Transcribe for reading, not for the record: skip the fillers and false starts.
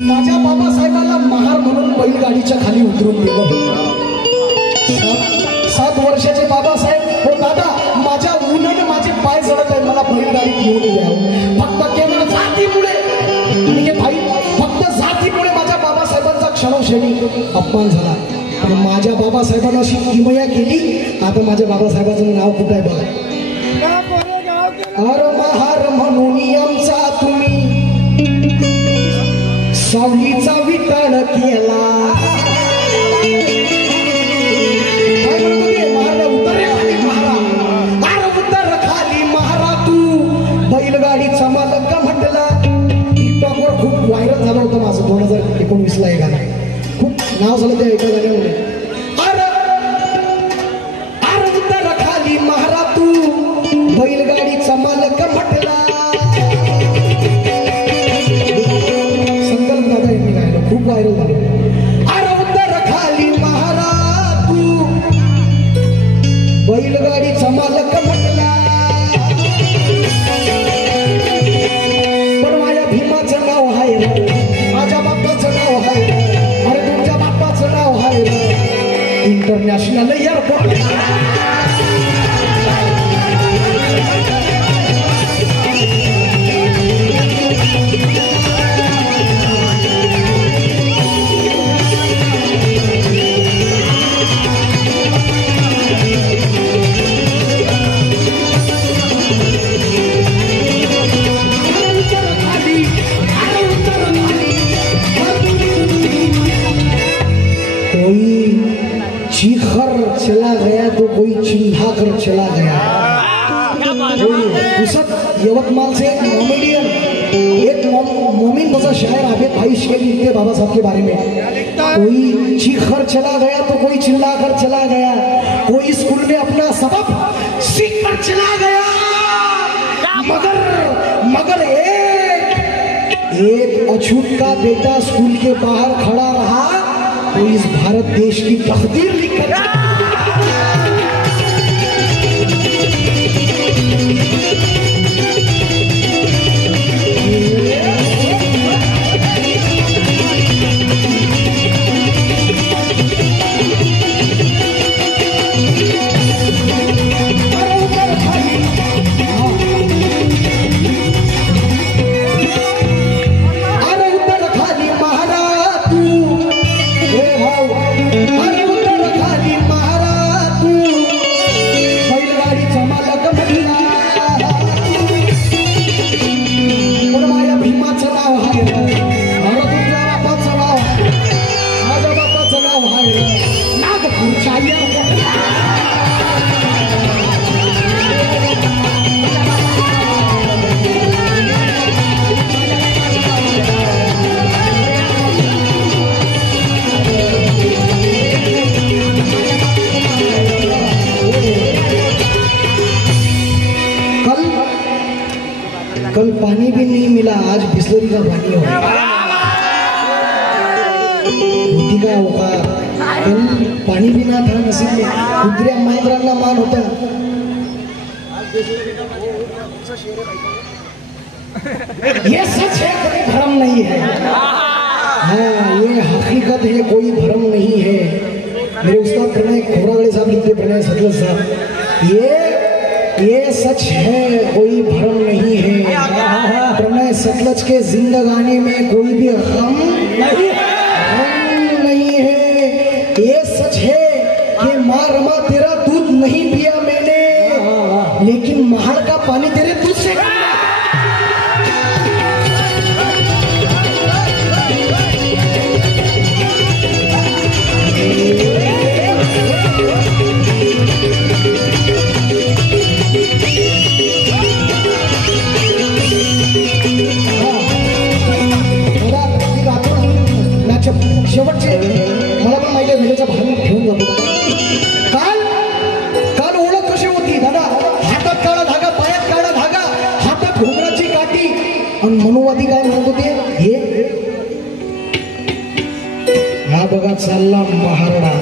माझ्या बाबासाहेबांना महार म्हणून बैलगाडीच्या खाली उतरून दिलं. 7 वर्षाचे बाबासाहेब, हो दादा माझ्या उन्हाने माझे पाय जळत आहेत, मला बैलगाडी घेऊन द्या. फक्त केवळ जातीमुळे आणि भाई फक्त जातीमुळे माझ्या बाबासाहेबांचा क्षणोक्षणी अपमान झाला. पण माझ्या बाबासाहेबांना अशी किमया केली. आता माझ्या बाबासाहेबांचं नाव कुठं आहे बघा. अर महार म्हणून आमचा तुम्ही सावलीचा वितळ केला. उतर खाली महारा तू बैलगाडीचा मालक म्हटला. टिकटॉकवर खूप व्हायरल झालं होतं माझं 2019 ला. हे गाणं खूप नाव झालं त्या एका गाण्यामुळे. अरे उतर खाली महारा तू बैलगाडीचा मालक म्हटला. संकल्प दादा यांनी गायलं, खूप व्हायरल झालं. अरे उतर खाली महारा तू बैलगाडीचा मालक म्हटला. पण माझ्या भीमाचं नाव आहे, माझ्या बाप्पाचं नाव आहे, अरे तुमच्या बाप्पाचं नाव आहे इंटरनॅशनल एअरपोर्ट. चला गया तो कोई चिल्ला कर चला गया. यवतमाल से एक मोमिडियन, एक मोमिन जैसा शायर आबिद भाई शेर लिखते बाबा साहब के बारे में. कोई चीख कर चला गया तो कोई चिल्ला कर चला गया. कोई स्कूल में अपना सबक सीख कर चला गया. मगर एक अछूत का बेटा स्कूल के बाहर खड़ा रहा तो इस भारत देश की तकदीर लिखकर. कल पानी भी नहीं मिला, आज बिस्लरी का पानी हो गया. का होगा कल पानी भी ना था नसीब में. कुत्र्या मांजरांना मान होता. ये सच है, कोई भ्रम नहीं है. हाँ ये हकीकत है, कोई भ्रम नहीं है. मेरे उस्ताद प्रणय खोरागड़े साहब लिखते, प्रणय सतलज साहब, ये सच है, कोई भ्रम नहीं है. प्रणय सतलज के जिंदगानी में कोई भी गम नहीं है. ये सच है कि माँ तेरा दूध नहीं पिया मैंने, लेकिन महाड़ का पानी तेरे दूध से. शेवटचे मला पण माहिती आहे वेळेचा भाग ठेवून जातो. काल ओळख कशी होती दादा. हातात काळा धागा, पायात काळा धागा, हातात घुंगराची काठी. आणि मनोवादी काय म्हणत होते, हे हा बघा चालला महारडा.